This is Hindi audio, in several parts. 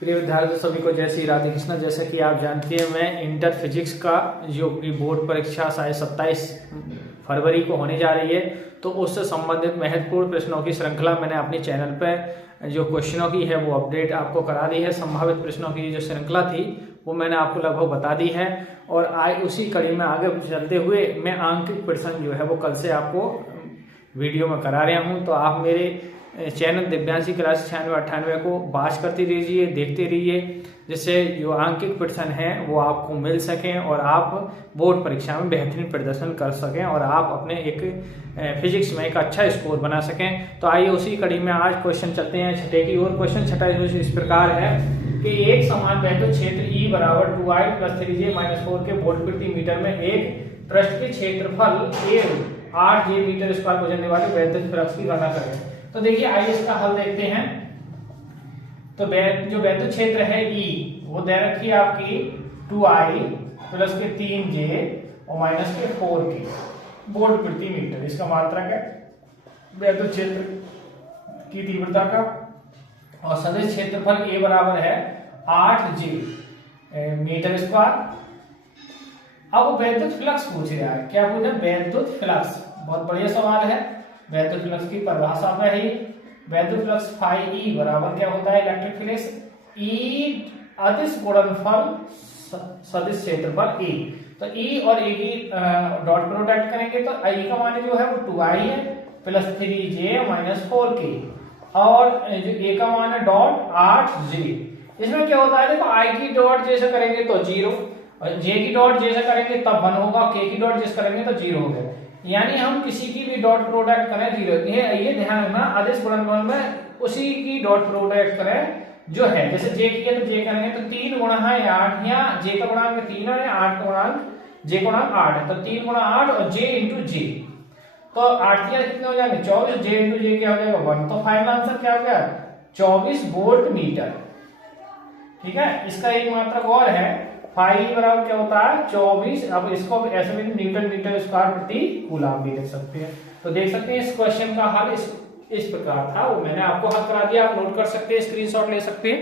प्रिय विद्यार्थियों सभी को जय श्री राधे कृष्ण। जैसा कि आप जानते हैं मैं इंटर फिजिक्स का जो कि बोर्ड परीक्षा शायद 27 फरवरी को होने जा रही है, तो उससे संबंधित महत्वपूर्ण प्रश्नों की श्रृंखला मैंने अपने चैनल पर जो क्वेश्चनों की है वो अपडेट आपको करा दी है। संभावित प्रश्नों की जो श्रृंखला थी वो मैंने आपको लगभग बता दी है और आज उसी कड़ी में आगे चलते हुए मैं आंकित प्रश्न जो है वो कल से आपको वीडियो में करा रहा हूँ। तो आप मेरे चैनल दिव्यांशी क्लास 96-98 को वॉच करते रहिए, देखते रहिए, जिससे जो आंकिक प्रश्न हैं वो आपको मिल सकें और आप बोर्ड परीक्षा में बेहतरीन प्रदर्शन कर सकें और आप अपने एक फिजिक्स में एक अच्छा स्कोर बना सकें। तो आइए उसी कड़ी में आज क्वेश्चन चलते हैं छठे की ओर। क्वेश्चन छठा इस प्रकार है कि एक समान वैद्युत क्षेत्र E बराबर 2i + 3j - 4 के वोल्ट प्रति मीटर में एक पृष्ठ के क्षेत्रफल A 8j मीटर स्क्वायर गुजरने वाले वैद्युत फ्लक्स की गणना करें। तो देखिए आइए इसका हल देखते हैं। तो जो वैद्युत क्षेत्र है E वो दे रखी है आपकी 2i + के 3j और - के 4k वोल्ट प्रति मीटर। इसका मात्रक है वैद्युत क्षेत्र की तीव्रता का और सदिश क्षेत्रफल A बराबर है 8j मीटर स्क्वायर। अब वैद्युत फ्लक्स पूछ रहा है। क्या पूछा? वैद्युत फ्लक्स। बहुत बढ़िया सवाल है। वैद्युत फ्लक्स की परिभाषा में ही वैद्युत फ्लक्स φE बराबर क्या होता है? इलेक्ट्रिक फ्लक्स E अदिश गुणनफल सदिश क्षेत्रफल E। तो E और A की डॉट प्रोडक्ट करेंगे तो I का मान जो है वो 2i है + 3j - 4k और जो A का मान है डॉट 8j। इसमें क्या होता है? देखो I की डॉट जैसे करेंगे तो 0 और J की डॉट जैसे करेंगे तब 1 होगा, K की डॉट जैसे करेंगे तो 0 होगा। यानी हम किसी की भी डॉट प्रोडक्ट करें 0 ये ध्यान रखना। अदिश गुणनफल में उसी की डॉट प्रोडक्ट करें जो है। जैसे J की है तो J करेंगे तो 3 × 8 या J का गुणांक 3 है, 8 का गुणांक J गुणांक 8 है, तो 3 × 8 और J × J। तो 8 कितने हो जाएंगे? 24। J × J क्या हो जाएगा? 1। तो फाइनल आंसर क्या हो गया? 24 वोल्ट मीटर। ठीक है। इसका एक मात्रक और है फाई बराबर क्या होता है? 24। अब इसको ऐसे भी न्यूटन मीटर स्क्वायर प्रति कूलम भी लिख सकते हैं। तो देख सकते हैं इस क्वेश्चन का हल इस प्रकार था, वो मैंने आपको हल करा दिया। आप नोट कर सकते हैं, स्क्रीनशॉट ले सकते हैं।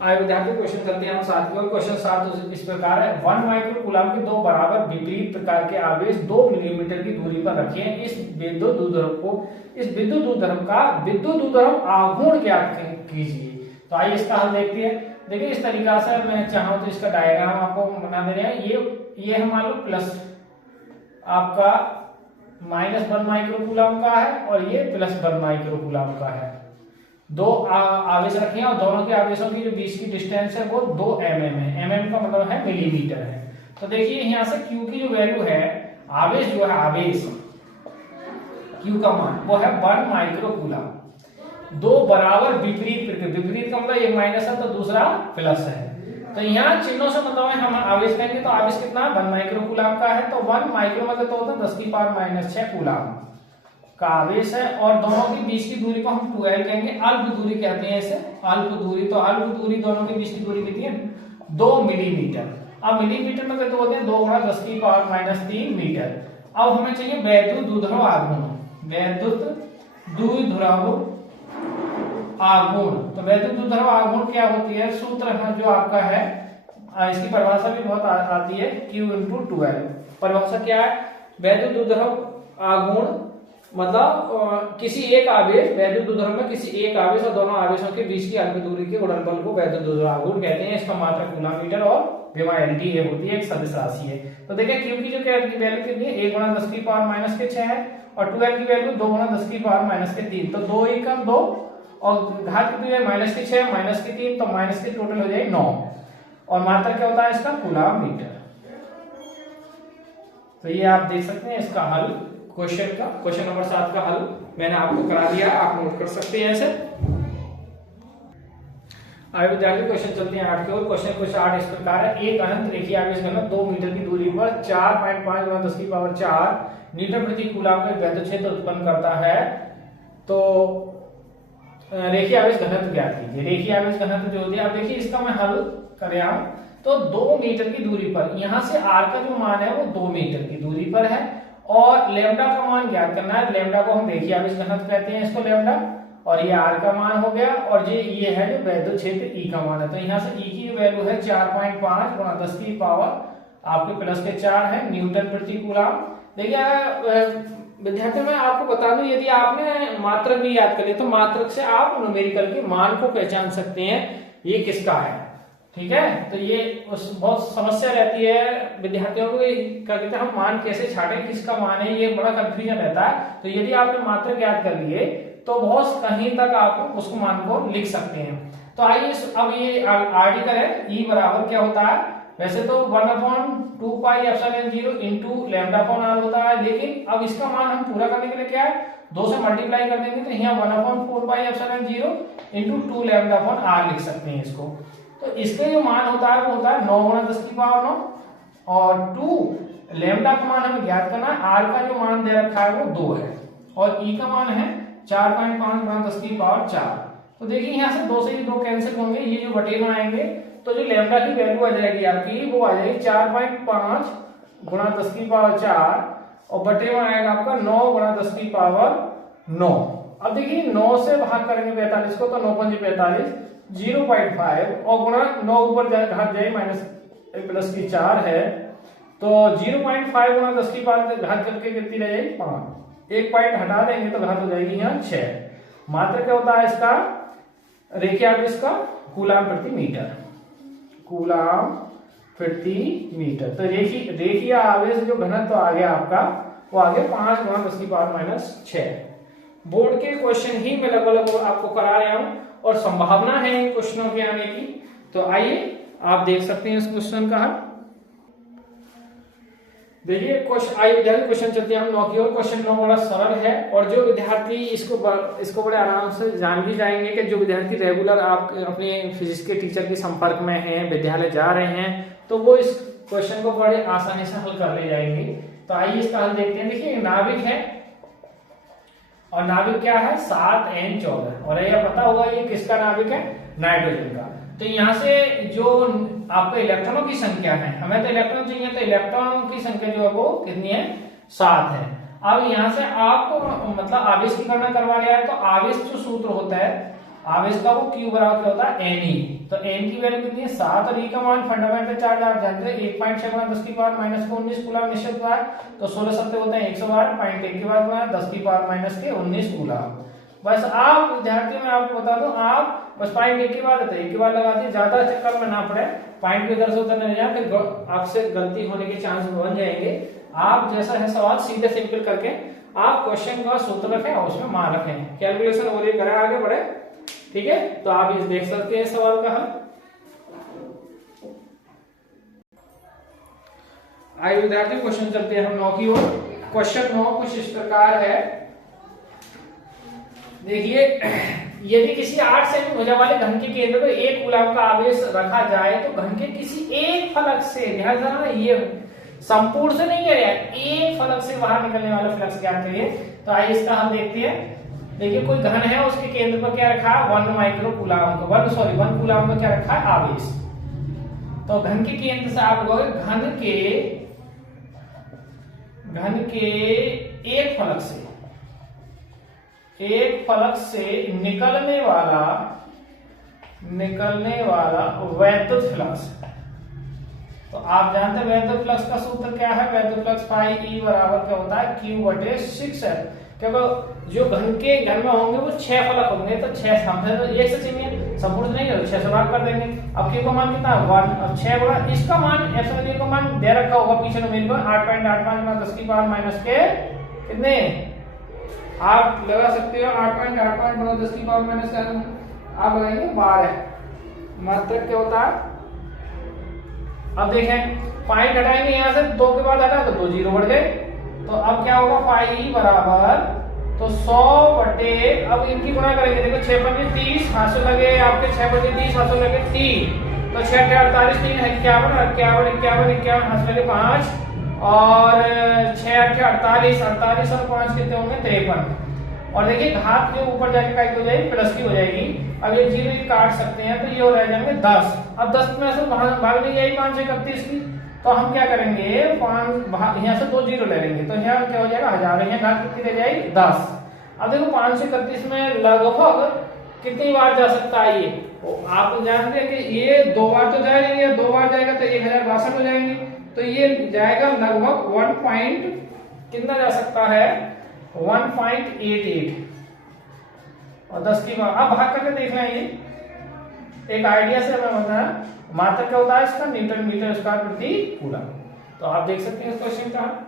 आइए विद्यार्थी क्वेश्चन करते हैं हम 7 की ओर। क्वेश्चन 7 इस प्रकार है। 1 माइक्रो कूलम के दो बराबर विपरीत प्रकार के आवेश 2 मिलीमीटर की दूरी पर रखे हैं। इस विद्युत द्विध्रुव का विद्युत द्विध्रुव आघूर्ण ज्ञात कीजिए। तो आइए इसका हल देखते हैं। देखिए इस तरीका से मैं चाहूं तो इसका डायग्राम आपको बना दे रहे हैं। ये है मान लो प्लस आपका -1 माइक्रो कूलम का है और ये +1 माइक्रो कूलम का है। दो आवेश रखे हैं और दोनों के आवेशों की जो बीच की डिस्टेंस है वो 2 mm है। mm का मतलब है मिलीमीटर है। तो देखिए यहाँ से Q की जो वैल्यू है, आवेश जो है, आवेश Q का मान वो है 1 माइक्रो कूलम। दो बराबर विपरीत का मतलब एक माइनस है तो दूसरा प्लस है। तो यहाँ चिन्हों से मतलब हम आवेश कहेंगे तो आवेश कितना? 1 माइक्रो कूलम का है। तो 1 माइक्रो मतलब तो होता है 10⁻⁻6 कूलम का आवेश है और दोनों के बीच की दूरी को हम 2l कहेंगे। अल्प दूरी कहते हैं इसे, अल्प दूरी। तो अल्प दूरी दोनों के बीच की दूरी कितनी है? 2 मिलीमीटर। अब मिलीमीटर में कहते होते हैं 2 × 10⁻³ मीटर। अब हमें चाहिए वैद्युत द्विध्रुव आघूर्ण। वैद्युत द्विध्रुव आघूर्ण। तो वैद्युत द्विध्रुव आघूर्ण क्या होती है? सूत्र है जो आपका है, इसकी परिभाषा भी बहुत आती है, Q × 2l। परिभाषा क्या है? वैद्युत द्विध्रुव आघूर्ण मतलब किसी एक आवेश, वैद्युत द्विध्रुव में किसी एक आवेश और दोनों आवेशों के बीच की अल्प दूरी के गुणनफल को वैद्युत द्विध्रुव आघूर्ण कहते हैं। इसका मात्रक कूलम मीटर और विमा LT होती है, एक सदिश राशि है। तो देखिए Q की जो वैल्यू कितनी है? 1 × 10⁻⁻6 है और 2l की वैल्यू 2 × 10⁻⁻3। तो 2 × 2 और घात कितनी है? -6 -3, तो माइनस की टोटल हो जाएगी 9 और मात्रक क्या होता है इसका? Coulomb metre. तो ये आप देख सकते हैं इसका हल क्वेश्चन नंबर 7 का हल मैंने आपको करा दिया, आप नोट कर सकते हैं ऐसे। आइए विद्यार्थी क्वेश्चन चलते हैं 8 की ओर। क्वेश्चन कुछ 8 इस प्रकार है। एक अनंत रेखीय आवेश घनत्व 2 मीटर की दूरी पर 4.5 × 10⁴ मीटर प्रति कूलम का वैद्युत क्षेत्र उत्पन्न करता है। तो रेखीय आवेश घनत्व ज्ञात कीजिए। रेखीय आवेश घनत्व जो होती है, अब देखिए इसका मैं हल कर रहा हूं। तो 2 मीटर की दूरी पर यहां से R का जो मान है वो 2 मीटर की दूरी पर है और लेमडा का मान ज्ञात करना है। लेमडा को हम रेखीय आवेश घनत्व कहते हैं इसको लेमडा, और ये R का मान हो गया, और ये है जो वैद्युत क्षेत्र E का मान है। तो यहाँ से E की वैल्यू है 4.5 गुणा 10 की पावर आपके प्लस के 4 है न्यूटन प्रति कूलम। देखिए विद्यार्थियों मैं आपको बता दूं, यदि आपने मात्रक भी याद कर लिया तो मात्रक से आप न्यूमेरिकल के मान को पहचान सकते हैं ये किसका है, ठीक है। तो ये बहुत समस्या रहती है विद्यार्थियों को, कहते हैं हम मान कैसे छाटें, किसका मान है, ये बड़ा कंफ्यूजन रहता है। तो यदि आपने मात्रक याद कर लिए तो बहुत कहीं तक आप उसको मान को लिख सकते हैं। तो आइए अब ये आर्टिकल है E बराबर क्या होता है, वैसे तो 1/2 pi epsilon 0 into lambda upon r होता है, लेकिन अब इसका मान हम पूरा करने के लिए क्या है 2 से मल्टीप्लाई कर देंगे, तो यहाँ 1/4 pi epsilon 0 into 2 lambda upon r लिख सकते हैं इसको। तो इसके जो मान होता है वो होता है 9 गुणा 10 की पावर 9, और 2 लैम्डा का मान हमें ज्ञात करना है, आर का जो मान दे रखा है वो 2 है, और ई का मान है 4.5 गुणा 10 की पावर 4। तो देखिए यहाँ से 2 से ही 2 कैंसिल होंगे, ये जो बटे में आएंगे, तो जो लैम्डा की वैल्यू आ जाएगी आपकी वो आ जाएगी 4.5 गुणा 10 की पावर 4, और बटे में आएगा आपका 9 गुणा 10 की पावर 9। अब देखिए 9 से भाग करेंगे 45 को, तो 9 5 45, 0.5 और गुणा 9 ऊपर घात जाए माइनस प्लस की 4 है, तो 0.5 गुणा 10 की पावर घात करके कितनी रह जाएगी 5, एक पॉइंट हटा देंगे तो घात हो जाएगी यहाँ 6। मात्र क्या होता है इसका, रेखीय आवेश का कूलम प्रति मीटर, कूलम प्रति मीटर। तो रेखीय आवेश जो घनत्व आ गया आपका वो आ गया 5 गुणा 10 की पावर माइनस 6। बोर्ड के क्वेश्चन ही मैं लगभग आपको करा रहा हूं, और संभावना है इन क्वेश्चनों के आने की। तो आइए आप देख सकते हैं इस क्वेश्चन का हल। देखिए क्वेश्चन चलते हैं हम 9 की ओर। क्वेश्चन 9 बड़ा सरल है, और जो विद्यार्थी इसको बड़े आराम से जान भी जाएंगे कि जो विद्यार्थी रेगुलर आप अपने फिजिक्स के टीचर के संपर्क में हैं, विद्यालय जा रहे हैं, तो वो इस क्वेश्चन को बड़े आसानी से हल कर ले जाएंगे। तो आइए इसका हल देखते हैं। देखिए नाभिक है, और नाभिक क्या है 7n14, और यह पता होगा ये किसका नाभिक है, नाइट्रोजन का। तो यहाँ से जो आपको इलेक्ट्रॉनों की संख्या है, हमें तो इलेक्ट्रॉन चाहिए, तो इलेक्ट्रॉनों की संख्या जो है वो कितनी है 7 है। अब यहाँ से आपको मतलब आवेश की गणना करवा लिया है, तो आवेश जो सूत्र होता है आवेश का वो Q बराबर क्या होता है Ne। तो N की वैल्यू कितनी है 7, और E का मान फंडामेंटल चार्ज आप जानते हैं 1.6 गुणा 10 की पावर माइनस 19 कूलम निश्चित हुआ है, तो 16 सत्ते होते हैं 112, 0.1 के बाद गुणा 10 की पावर माइनस के 19 कूलम। बस आप विद्यार्थियों में आपको बता दूं, आप बस 0.1 के बाद एक के बाद लगा दिए, ज्यादा चक्कर में ना पड़े, पॉइंट के इधर से उधर नहीं जाए, फिर आपसे गलती होने के चांस बन जाएंगे। आप जैसा है सवाल सीधे सिंपल करके आप क्वेश्चन का सूत्र रखें और उसमें मान रखें, कैलकुलेशन हो रही करें, आगे बढ़े, ठीक है। तो आप इस देख सकते हैं सवाल का हल। आइए विद्यार्थी क्वेश्चन चलते हैं हम 9 की ओर। क्वेश्चन 9 कुछ इस प्रकार है। देखिए यदि किसी 8 सेमी भुजा वाले घन के केंद्र में 1 कूलम का आवेश रखा जाए, तो घन के किसी एक फलक से, ध्यान देना ये संपूर्ण से नहीं कह रहे हैं, एक फलक से बाहर निकलने वाला फ्लक्स ज्ञात करिए। तो आइए इसका हम देखते हैं। देखिए कोई घन है, उसके केंद्र पर क्या रखा है 1 माइक्रो कूलम, 1 कूलम में क्या रखा है आवेश। तो घन के केंद्र से आप लोग घन के एक फलक से निकलने वाला वैद्युत फ्लक्स। तो आप जानते हैं वैद्युत फ्लक्स का सूत्र क्या है, वैद्युत फ्लक्स फाई E बराबर क्या होता है Q/6 है। क्योंकि जो घन में होंगे वो 6 फलक होंगे, तो 6 हम एक से चाहिए, संपूर्ण नहीं है 6 से भाग कर देंगे। अब Q का मान कितना है 1, अब 6 गुणा इसका मान एप्सिलॉन का मान दे रखा होगा पीछे नंबर पर 8.85 गुणा 10 की पावर माइनस के कितने, आप लगा सकते हो 8.85 गुणा 10 की पावर माइनस का आप लगाएंगे 12। मात्रक क्या होता है, अब देखें पॉइंट हटाएंगे यहाँ से, 2 के बाद हटा तो 2 जीरो बढ़ गए, तो अब क्या होगा फाई E बराबर तो 100 बटे, अब इनकी गुणा करेंगे, देखो 6 पंजे 30 हाथ से लगे आपके 6 पंजे 30 हाथ से लगे 3, तो 6 × 48 3 है 51 हाथ से लगे 5, और 6 × 48 48 और 5 कितने होंगे 53। और देखिए घात जो ऊपर जाके काय की हो जाएगी प्लस की हो जाएगी। अब ये जीरो काट सकते हैं, तो ये हो रह जाएंगे 10। अब 10 में से भाग नहीं जाएगी 5 से 31 की, तो हम क्या करेंगे 5 यहाँ से 2 जीरो ले लेंगे, तो यहाँ क्या हो जाएगा 1000, यहाँ घात कितनी रह जाएगी 10। अब देखो 531 में लगभग कितनी बार जा सकता है ये, तो आप जानते हैं कि ये 2 बार तो जाएंगे, 2 बार जाएगा तो 1062 हो जाएंगे, तो ये जाएगा लगभग 1 कितना जा सकता है 1.88 और 10 की बार। अब भाग करके देख लें, ये एक आइडिया से हमें बताया मात्रक क्या होता है इसका, न्यूटन मीटर स्क्वायर प्रति कूलम। तो आप देख सकते हैं इस क्वेश्चन का।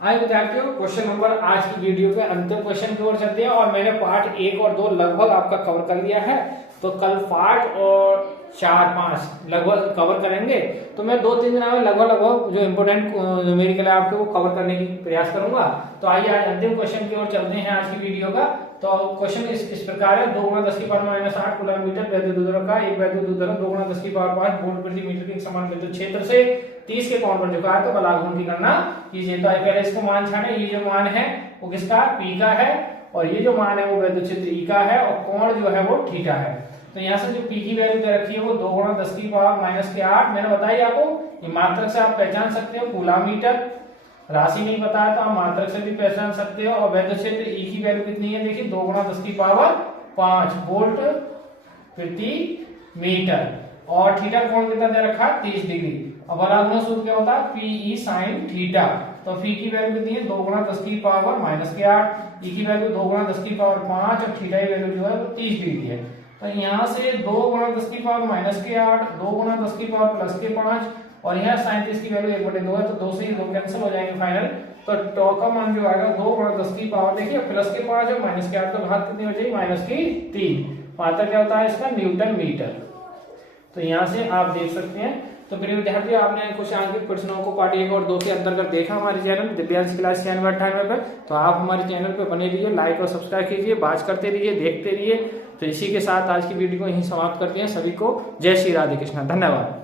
आइए विद्यार्थियों, क्वेश्चन नंबर आज की वीडियो के अंतिम क्वेश्चन की ओर चलते हैं और मैंने पार्ट 1 और 2 लगभग आपका कवर कर लिया है, तो कल पार्ट और 4, 5 लगभग कवर करेंगे। तो मैं 2-3 दिन में लगभग जो इम्पोर्टेंट न्यूमेरिकल है आपको कवर करने की प्रयास करूंगा। तो आइए आज अंतिम क्वेश्चन की ओर चलते हैं आज की वीडियो का। तो क्वेश्चन इस प्रकार है, 2 × 10 की पावर -8 कूलम मीटर वैद्युत उद्धरण का एक वैद्युत उद्धरण 2 × 10 की पावर 5 वोल्ट प्रति मीटर के समान विद्युत क्षेत्र से 30 के कोण पर झुका है, तो बलाघूर्ण की गणना कीजिए। तो पहले इसको मान छाने, ये जो मान है वो किसका, पी का है, और ये जो मान है वो वैद्युत क्षेत्र ई का है, और कोण जो है वो थीटा है। तो यहाँ से जो पी की वैल्यू दे रखी है वो 2 × 10 की पावर -8 मैंने बताई आपको। ये मात्रक से आप पहचान सकते हो, कूलम मीटर, राशि नहीं पता है तो आप मात्रक से भी पहचान सकते हो। और वैद्युत क्षेत्र ई की वैल्यू कितनी है, देखिए 2 × 10 की पावर 5 वोल्ट प्रति मीटर, और थीटा कोण कितना दे रखा है 30 डिग्री। अब बलाघूर्ण सूत्र क्या होता है, पी sin थीटा। तो पी की वैल्यू कितनी है 2 × 10 की पावर -8, ई की वैल्यू 2 × 10 की पावर 5 और थीटा की वैल्यू जो है वो 30 डिग्री है। तो यहाँ से 2 × 10 की पावर -8, 2 × 10 की पावर +5 और यहाँ sin 30 की वैल्यू 1/2 है, तो 2 से ही 2 कैंसिल हो जाएंगे फाइनल। तो टॉ का मान जो आएगा 2 × 10 की पावर, देखिए +5 और -8 तो घात कितनी हो जाएगी -3। मात्रक क्या होता है इसका, न्यूटन मीटर। तो यहाँ से आप देख सकते हैं। तो प्रिय विद्यार्थियों, आपने कुछ आंकित प्रश्नों को पार्ट 1 और 2 के अंतर्गत देखा हमारे चैनल दिव्यांश क्लास 98 पर। तो आप हमारे चैनल पर बने रहिए, लाइक और सब्सक्राइब कीजिए, बात करते रहिए, देखते रहिए। तो इसी के साथ आज की वीडियो को यहीं समाप्त करते हैं। सभी को जय श्री राधे कृष्णा, धन्यवाद।